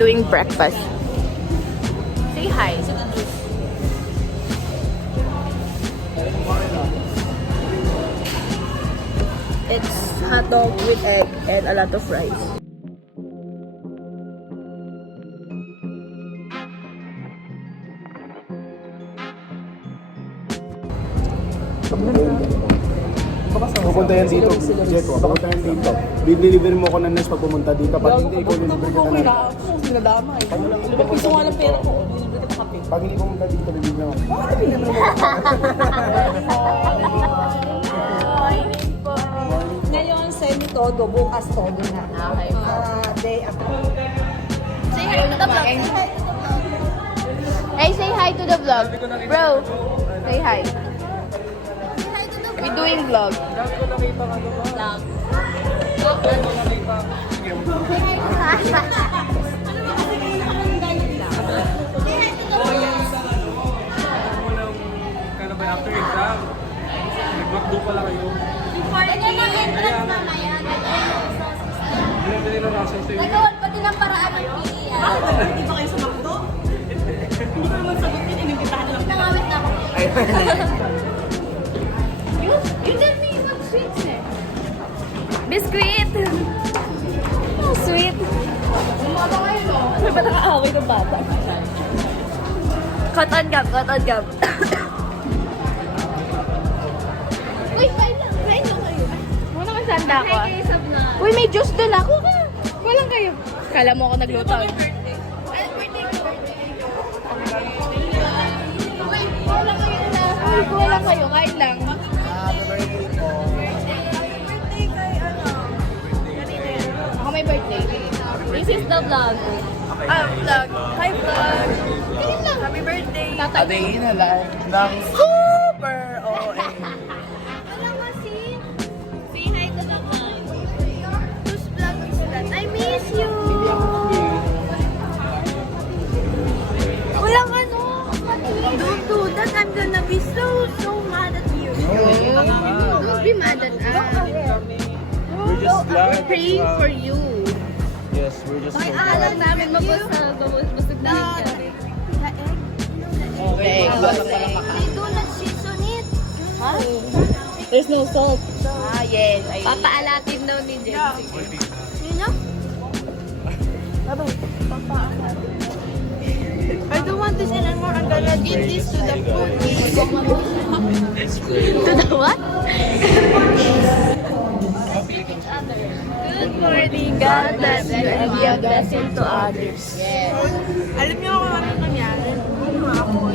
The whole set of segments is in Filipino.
doing breakfast. Say hi. It's hot dog with egg and a lot of rice. Pupunta yan dito. Jet, pupunta yan dito. Deliver mo ko na Nes pag pumunta dito. Pag hindi, ikaw deliver ka na lang. Sinadama eh. Gusto nga ng pera ko. Deliver kita kape. Pag hindi pumunta dito, deliver mo. Ngayon, semi-todo, bukas todo na. Okay. Day after. Say hi to the vlog. Hey, say hi to the vlog. Bro, say hi. We're doing vlog. Vlog. Kaya ba after exam? Nag-McDo pala kayo. Bili na Russell sa'yo. Ganoon, pati ng paraan ng PE. Bakit hindi ba kayo sa McDo? Hindi ko naman sagot yun, inimbitahan lang. Nangawit na ako. You tell me what sweets eh. Biscuit! Oh, sweet. Umaba kayo, no? Ano ba nakaaway ng bata? Cut on gum, cut on gum. Uy, kain lang kayo. Muna ka sanda ko. Kain kayo sa vlog. Uy, may juice doon ako. Walang kayo. Kala mo ako nagluto. Ay, birthday ko. Uy, wala kayo na. Ay, walang kayo. Kain lang. Birthday kay ano? Ako may birthday. This is the vlog. Vlog. Hi, vlog. Ganyan lang. Happy birthday. Tatay. Patayin na lang ng super OA. Wala kasi. Say hi to the vlog. Whose vlog is that? I miss you. Walang ano. Don't do that. I'm gonna be so mad at you. Don't be mad at us. We're just glad. We're praying for you. Yes, we're just so Alam glad. namin mabusag na yun. Okay. They do not season it. There's no salt. Ah, yes. Papaalatin daw ni Jen. You know? I don't want this anymore. I'm gonna give this to the food. To the what? Good morning, God bless you and be a blessing to others. Alam niyo kung ano nangyari?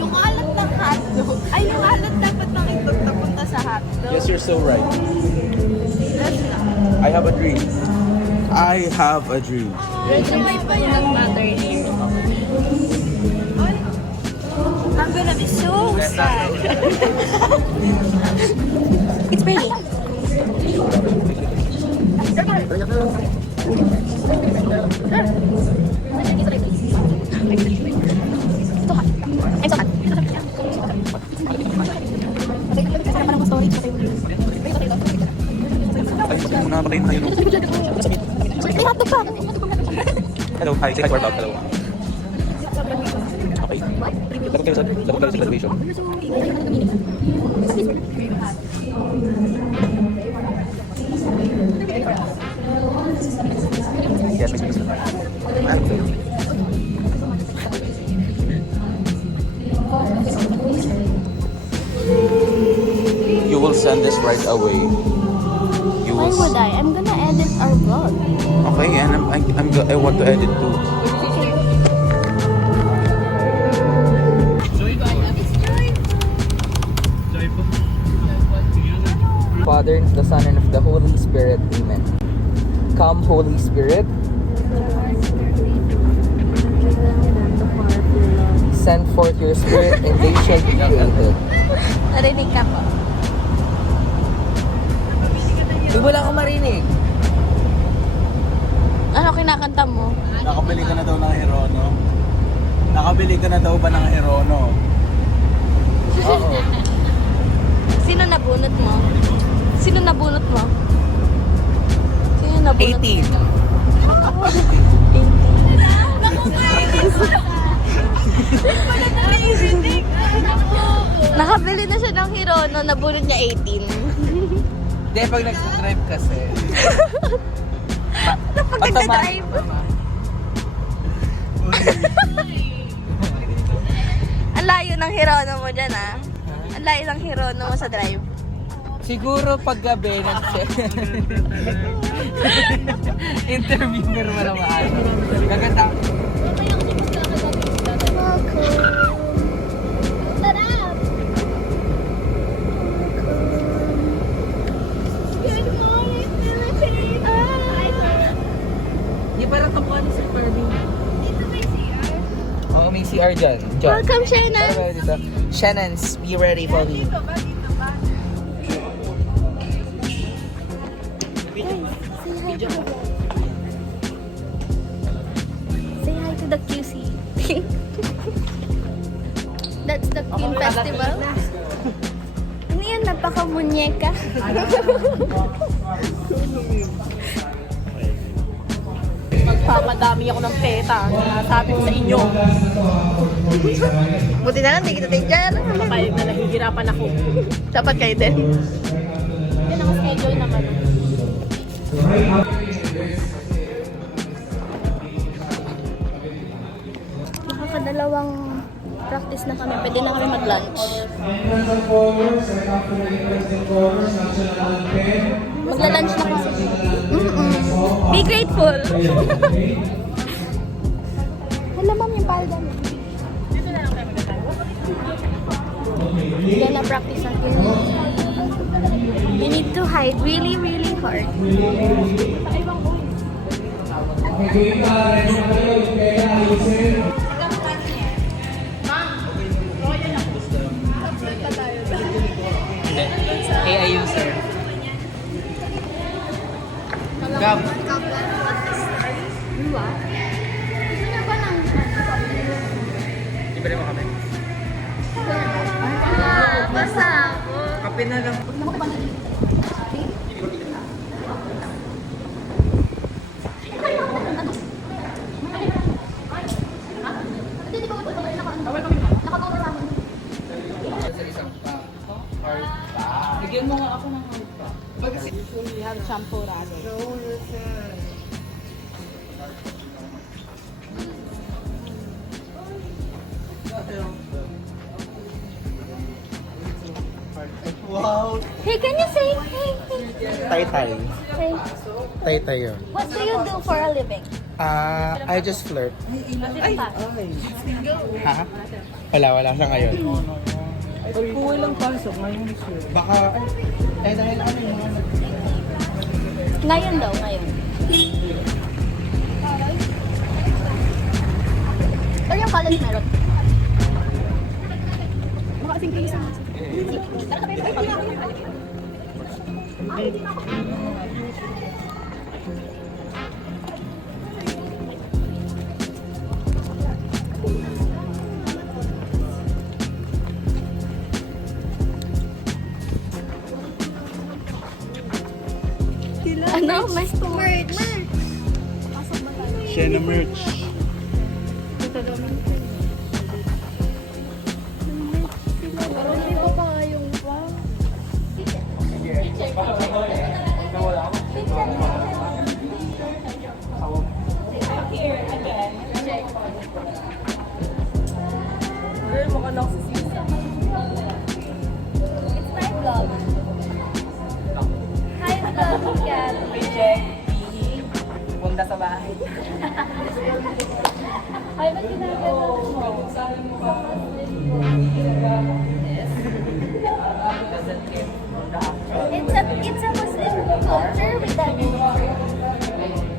Yung alat ng hotdog. Ay, yung alat dapat nakitog napunta sa hotdog. Yes, you're so right. I have a dream. I have a dream. May ba yan? Matter here. I'm gonna be so sad. It's pretty. Napakain na yun. Hello, hi. Say hi to our vlog. Hello. Okay. Labog kayo sa graduation. Yes, may speakers. You will send this right away. You Why will. would I? I'm gonna edit our vlog. Okay, and I want to edit too. Father, and of the Son, and of the Holy Spirit. Amen. Come, Holy Spirit. Send forth your Spirit, and they shall be created. Narinig ka po. Wala akong marinig. Ano kinakanta mo? Nakabili ka na daw ng Herono? Nakabili ka na daw ba ng Herono? Oo. Sino nabunot mo? Sino nabunot mo? Sino nabunot 18. mo? 18. Nakabili na siya ng Hirono, nabunod niya 18. Hindi, pag nag-drive kasi. Pag nagda-drive. Ang layo ng Hirono mo dyan, ah. Ang layo ng Hirono mo sa drive. Siguro pag gabi, interviewer mo na maano. Gaganda. Di ba ratapuan ni Sir Parvin? Oo, may CR dyan. Welcome, Shannon. Shannon's, be ready for me. Say hi to the QC. That's the Queen Festival. Ano yan? Napaka-munyeka. Magpapadami ako ng peta. Sabi ko sa inyo. Buti na lang, hindi kita tigyan. Kapag na nahihirapan ako. Dapat kayo din. Hindi naka-schedule naman. Nakakadalawang practice na kami. Pwede na kami mag-lunch. Magla-lunch na kami. Be grateful. Hala, ma'am, yung palda mo. Yan na practice natin. You need to hide really, really hard. AIU, sir. Gab. Libre mo kami. Basta ako. Kape na lang. Bigyan mo nga ako ng heart pa. Yan, shampoo rado. Wow! Hey, can you say hey? Tay-tay. Hey. Tay-tay yun. What do you do for a living? I just flirt. Ay. Ha? Wala siya ngayon. Kung walang pasok, ngayon sir. Baka, dahil ano yung mga Ngayon daw, ngayon. Pero yung college meron. Makasing kayo sa ano? Mas merch. Siya na merch. Pero hindi ko pa yung wow. Girl, mukha na ako sa sisa. It's my vlog. Hi, vlog, Kat. Check. Punta sa bahay. Hi, ba't ginagawa mo? It's a Muslim culture with that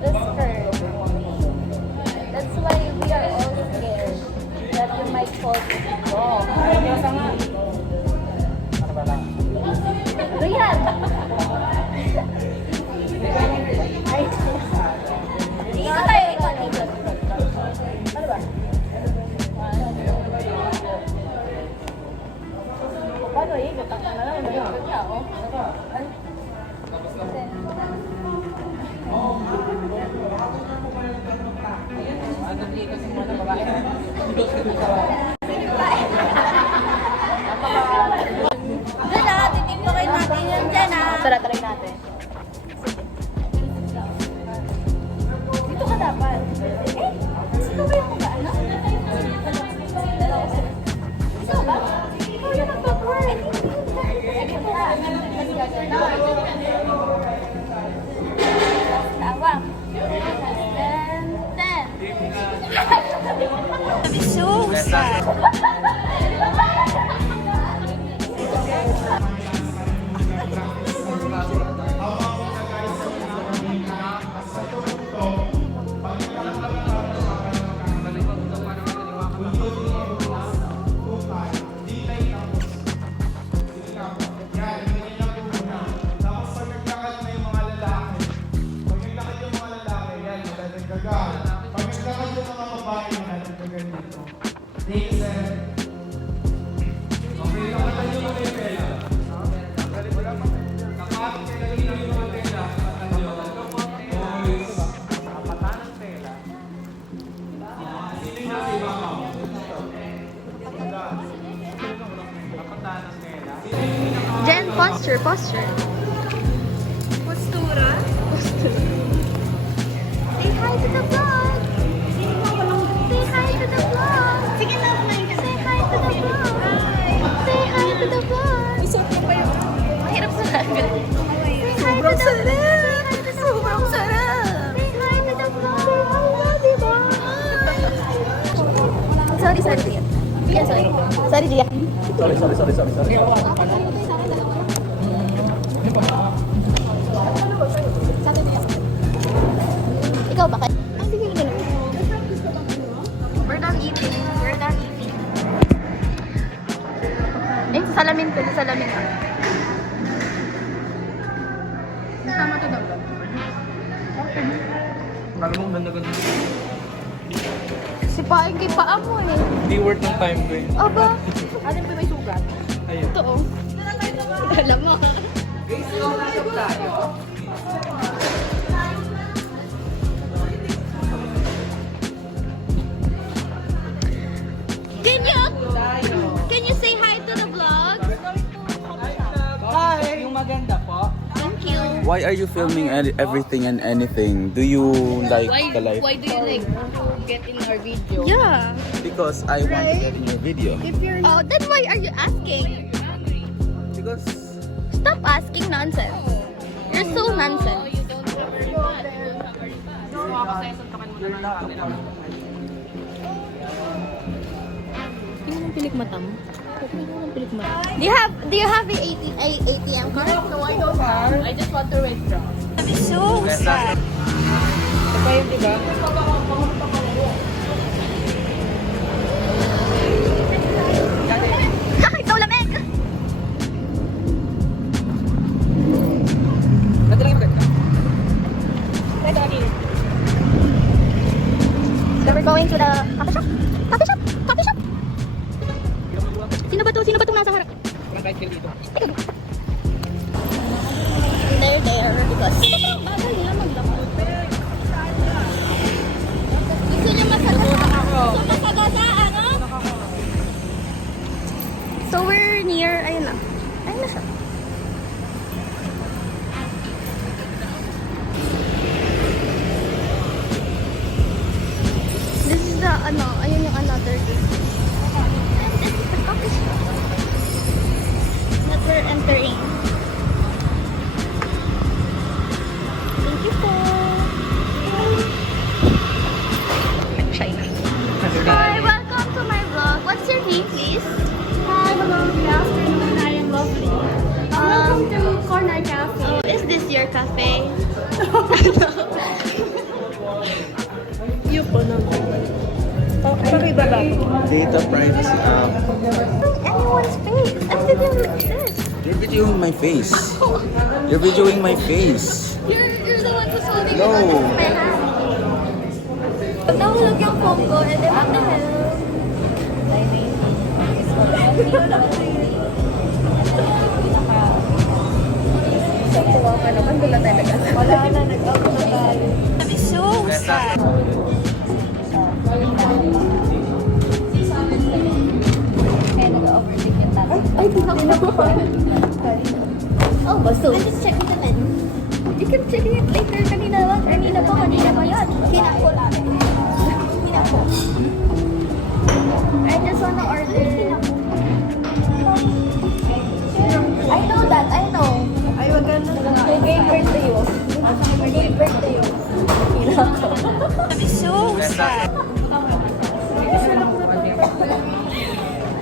the skirt. That's why we are all scared that you might fall wrong. Rian! Ay, ikot tayo, ikot. Ano ba? Paano ikot? Ang na lang, ikot niya, oh. Tara, try natin. Dito ka dapat. Eh, sino ba yung ano? Sino ba? Ikaw yung magpa-work. Dito ka. Tawa. 10. So sad. Jen, posture. Postura? Say hi to the vlog. Say hi to the vlog. Sige na, kumain ka. Say hi to the vlog. Say hi to the vlog. Isot na pa yun. Mahirap sa lagat. Sobrang sarap! Sobrang sarap! Say hi to the vlog. Diba? Sorry, Gia. Gia, sorry. Sorry, Gia. Sorry. Ikaw ba? Ay, sige, ganun. We're done eating. Eh, salamin ko. Tama to dapat. Nagmong ganda. Si Paeng kay paa mo eh. Hindi worth ng time ko eh. Aba, Alam mo may sugat? Ayun. totoo. Alam mo. Guys, nakasap tayo. Can you say hi to the vlog? Hi! Yung maganda po. Thank you. Why are you filming everything and anything? Do you like the life? Why do you like to get in our video? Yeah. Because I want to get in your video. If you're Oh, then why are you asking? Because Stop asking nonsense. You're so nonsense. you don't have a refund. Do you have a ATM card? No, I don't have. I just want to withdraw. So sad. Ito yung diba? Ikaw lamig! Nadalang yung maganda. So we're going to the coffee shop. Coffee shop. Sino ba to? Sino ba itong nasa harap? Walang kahit dito. They're there because bagal nila maglakad. Gusto niyo masagasa, ano? So we're near, ayun na. Ayun na siya. This is the, ayun yung another gate. This is the coffee shop that we're entering. Thank you po. Hi, welcome to my vlog. What's your name, please? Hi, hello, good afternoon. I am Lovely. Welcome to Corner Cafe. Is this your cafe? data privacy app. Anyone's face. I'm sitting like this. You're videoing my face. You're videoing my face. You're the one who's holding No. it on my hand. Nahulog yung phone ko and then what the hell? Wala na, nag-out na tayo. I'm so sad. Kaya nag-overtake yung tatay. Ay, di na po. Oh, basta. I just check the menu. You can check it later. Kanina pa yan. Kinako lang. Kinako. I just wanna order. I know that. I know. Ay, wag ka na. Who gave birth to you? Who gave birth to you? Kinako. So sad.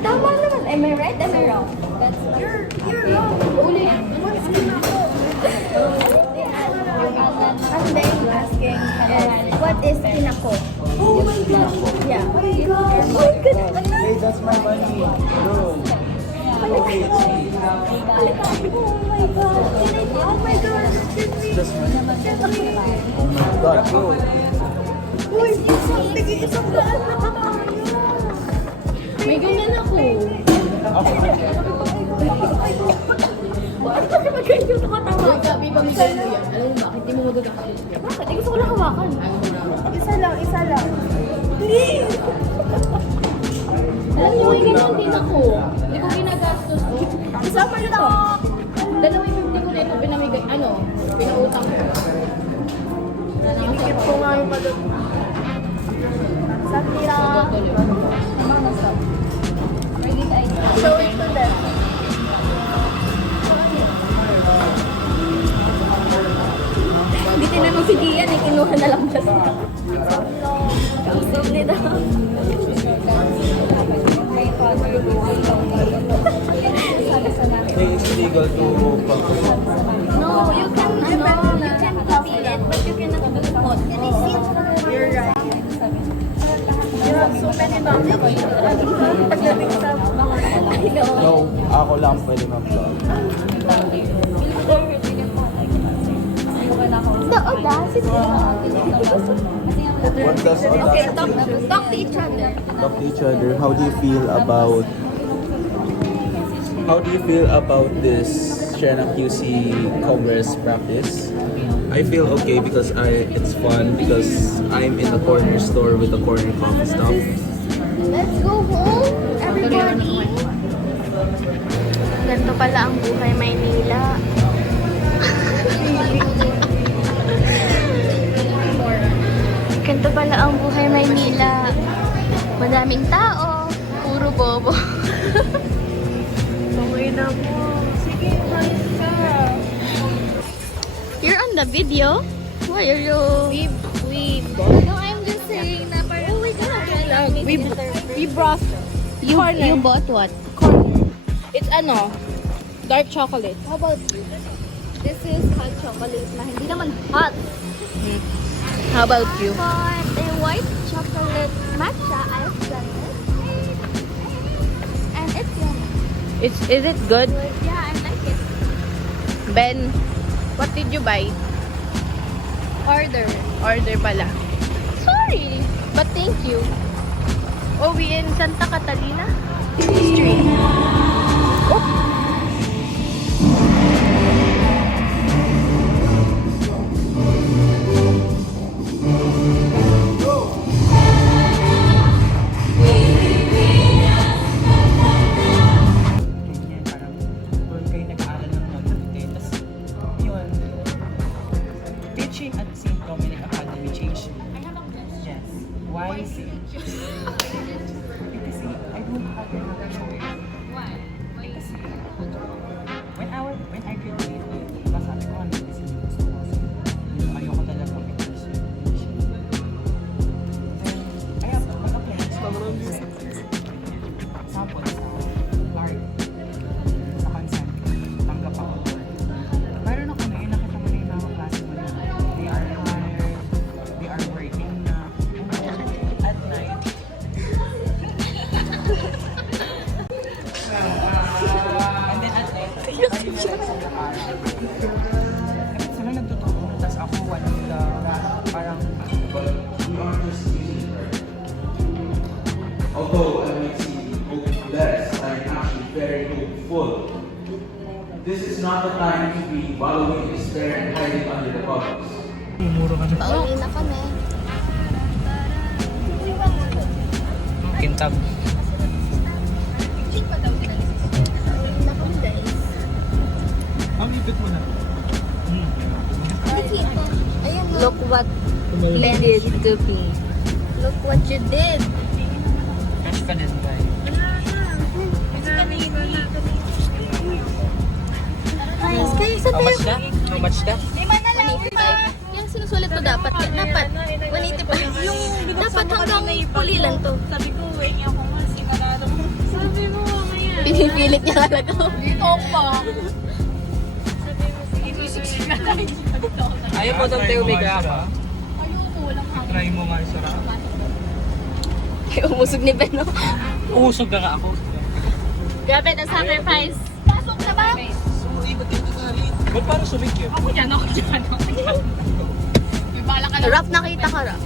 Tama naman. Am I right? Am I wrong? That's you're wrong. Uli. What's kinako? I'm then asking what is kinako? Oh my god. Yeah. Oh my god. Oh my god. Hey, that's my money. Bro. Okay, it's me. Oh my god. Oh my god. That's my money. Oh my god, bro. Uy, isang daan na tayo. May ganyan ako. Bakit kasi magkayo tumatawa? Sabi pa may ganyan yan. Alam mo bakit? Hindi mo magagakalit yan. Bakit? Eh, gusto ko lang hawakan. Isa lang. Please! Alam niyo, may ganyan din ako. Hindi ko ginagastos ko. Isama na ako! Dalawang 50 ko na ito pinamigay. Pinautang ko. Inikip ko nga yung padot. Sakira! Mama, stop. Where did I show it to them? Hindi tinanong si Gian, eh, kinuha na lang basta. Kausap nila. Hey, it's illegal to No, you can copy it, but you cannot do photo. You're right. You have so many knowledge. Pagdating sa I know. No, ako lang pwede mag-vlog. The audacity. What does Okay, audacity talk to each other. talk to each other? How do you feel about this Shena QC Congress practice? I feel okay because it's fun because I'm in a corner store with the corner coffee stuff. Let's go home, everybody. Ganito pala ang buhay Maynila. Ganito pala ang buhay Maynila. Madaming tao, puro bobo. okay na mo. Sige, malis ka. You're on the video? Why are you? No, I'm just saying na parang oh my god. We brought You bought what? corner. It's dark chocolate. How about you? This is hot chocolate na hindi naman hot. How about you? But a white chocolate matcha ice blended. And it's yummy. Is it good? Yeah, I like it. Ben, what did you buy? Order. Order pala. Sorry, but thank you. Oh, we in Santa Catalina Street. Oh. Ganyan, parang doon kayo nag-aaral ng mabuti. Tapos, yun, teaching at St. Dominic Academy changed me. Yes. Why? Because I don't have another choice. Why? Kasi, when I graduated, diba sabi ko, medicine yung gusto ko. So, ayoko talaga mag-pursue English. Then, I have to mag-apply sa example, sa art, sa consent, tanggap ako doon. Meron ako na yun, nakita mo na yung mga klase mo na they are hired, they are working na. At night, and then at night, sila nagtuturo, tapos ako one of the parang Although I might seem hopeless, I'm actually very hopeful. This is not the time to be wallowing in despair and hiding under the covers. Pauwi na kami. kintab. Pauwi na kami, guys. Ang ipit mo Look what you did to me. Look what you did. Cash ka din ba? Guys, kayo sa How much that? How much that? 185. Yung sinusulat ko dapat 185. Yung dapat hanggang puli lang to. Sabi ko, hindi ako mas sinarado mo. Sabi mo, mamaya. Pinipilit niya talaga. Dito pa. Sabi mo, sige, sisig ka tayo. Ayaw mo doon tayo umiga ka? Ayoko, walang hangin. Try mo nga sarap. Ay, umusog ni Ben, no? Uusog na nga ako. Grabe na sacrifice. Pasok na ba? Ba't parang sumikip? Ako dyan, ako dyan, ako dyan. May bala ka na. Rap nakita ka, Rap.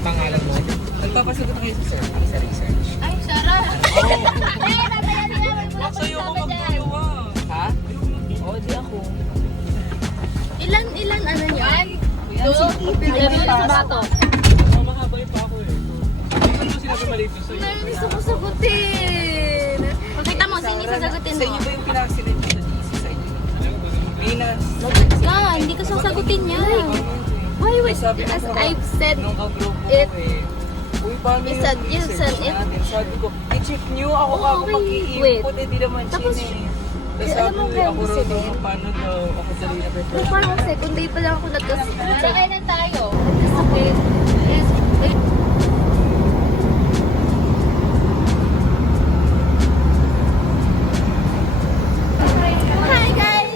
Pangalan mo? Nagpapasagot na kayo sa sir. Ang sa research. Ay, sarap. Sa'yo ko magtuluwa. Ha? Oo, di ako. Ilan ano niyo? 2? Ilan sa bato? Makabay pa ako eh. Ano mo sinabi malipis sa'yo? Meron gusto ko sagutin. Pakita mo, sino sasagutin Sa inyo mo? ba yung pinakasinit sa GC sa inyo? Minas. Hindi ko sasagutin yan. Why would, Sabi ko as po, I've said, nung ka-group ko it- eh. Uy, paano you yung said- you research said it. natin? Sabi ko, i-check nyo ako Oo, ako wait, mag-i-input eh, di naman Tapos, chin eh. Tapos alam sabi mo, ko, kaya ako gusto rin din. kung paano daw ako dali na prefer. so parang second day pa lang ako nag-sakit. Kailan tayo? Nag-sakit. Yes. Wait. Hi guys!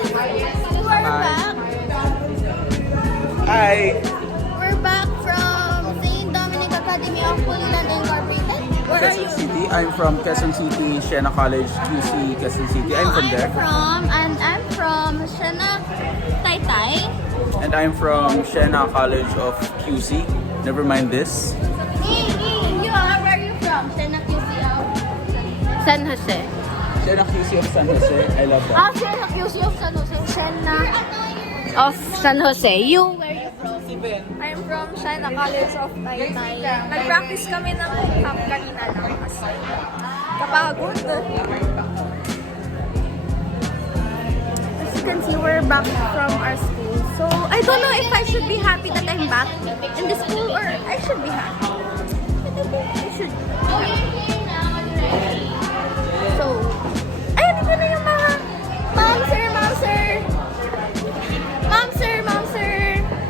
We're back. Hi! We're back from St. Dominic Academy of Pulilan Incorporated. Where are you? Quezon City. I'm from Quezon City, Siena College, QC, Quezon City. I'm from there. I'm from Siena Taytay. And I'm from Siena College of QC. Never mind this. You are, where are you from? Siena QC of San Jose. Siena QC of San Jose. I love that. Siena QC of San Jose. Siena of San Jose. You, where are you from? I'm from Siena College of Taytay. Nag-practice kami ng camp kanina lang kasi kapagod. As you can see, we're back from our school. So, I don't know if I should be happy that I'm back in the school or I should be happy. I think I should be happy. So, ayun, ito na yung mga mom, sir, mom, sir. Mom, sir, mom, sir.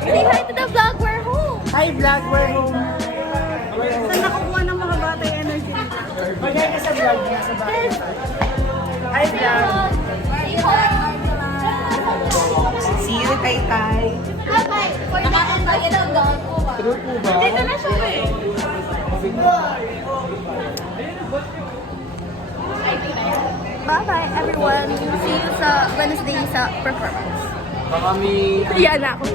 Say hi to the vlog, we're home. Hi vlog, we're home. Saan nakukuha ng mga bata yung energy nila? Magay ka sa vlog niya sa bahay. Hi vlog. See you, Taytay. Bye-bye. For nakakantay na vlog ko. True po ba? Dito na siya eh. Bye-bye, everyone. See you sa Wednesday sa performance. Baka may... Yan ako.